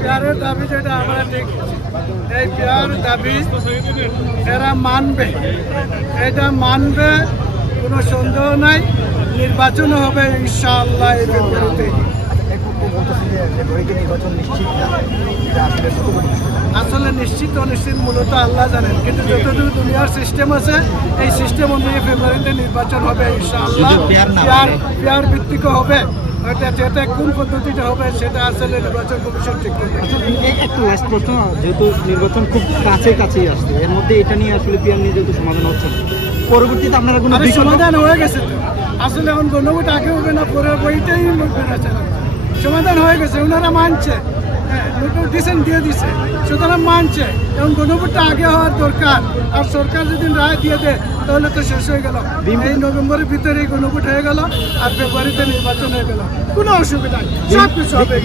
পেয়ারের দাবি যেটা আমরা দেখেছি, এই পেয়ার দাবি এরা মানবে, এটা মানবে, কোনো সন্দেহ নাই। নির্বাচন হবে ইনশাআল্লাহ এই ফেব্রুয়ারিতে। আসলে নিশ্চিত অনিশ্চিত মূলত আল্লাহ জানেন, কিন্তু যতটুকু দুনিয়ার সিস্টেম আছে এই সিস্টেম অনুযায়ী ফেব্রুয়ারিতে নির্বাচন হবে ইনশাআল্লাহ। পেয়ার ভিত্তিক হবে, যেটা কোন পদ্ধতিটা হবে সেটা আসলে নির্বাচন কমিশন ঠিক করবে। একটা লাস্ট প্রশ্ন, যেহেতু নির্বাচন খুব কাছেই আসছে, এর মধ্যে এটা নিয়ে আসলে পিয়ার নিয়ে যেহেতু সমাধান হচ্ছে না, পরবর্তীতে আপনারা কোনো সমাধান হয়ে গেছে তো। আসলে এখন গণভোট আগে হবে না পরে, বইটাই সমাধান হয়ে গেছে, ওনারা মানছে, হ্যাঁ ডিসিশন দিয়ে দিছে, সুতরাং মানছে। এবং গণভোটটা আগে হওয়ার দরকার, আর সরকার যদি রায় দিয়ে দেয় তাহলে তো শেষ হয়ে গেল। এই নভেম্বরের ভিতরে গণভোট হয়ে গেল আর ফেব্রুয়ারিতে নির্বাচন হয়ে গেল, কোনো অসুবিধা নেই, সব কিছু হবে।